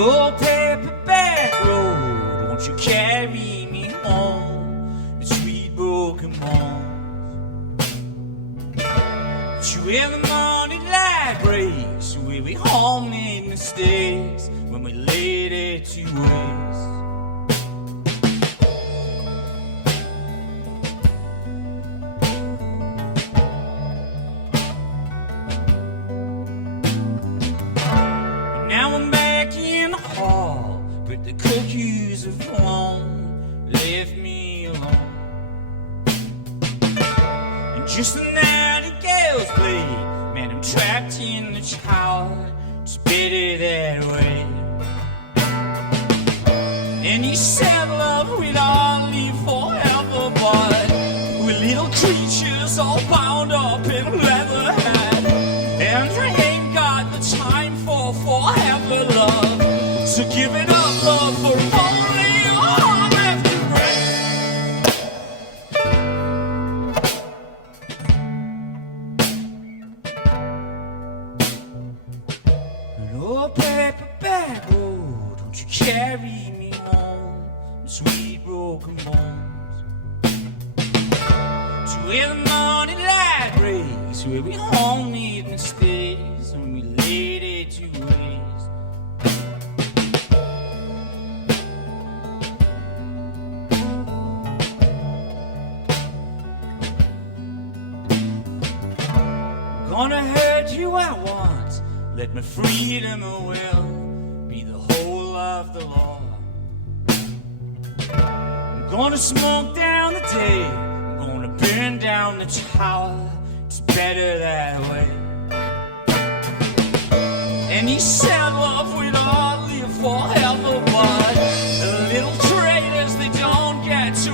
old paperback road, won't you carry me home, the sweet broken bones? But you in the morning light breaks, we'll be home in the States when we laid it to waste. Now I'm back in the hall, but the cookies have flown, left me alone. And just the nightingales play, man, I'm trapped in the tower, it's better that way. And he said love we'd all live forever, but we're little creatures all bound up in leather hat, and I ain't got the time for forever love, so give it up, love, for only your heart left to break. An old paperback road, don't you carry me home, sweet broken bones. To where the morning light rays, where we home in the States, and we laid it to waste. Gonna hurt you at once, let my freedom of will be the whole of the law. I'm gonna smoke down the day, I'm gonna burn down the tower, it's better that way. And he said love we'd all live forever, but the little traitors, they don't get to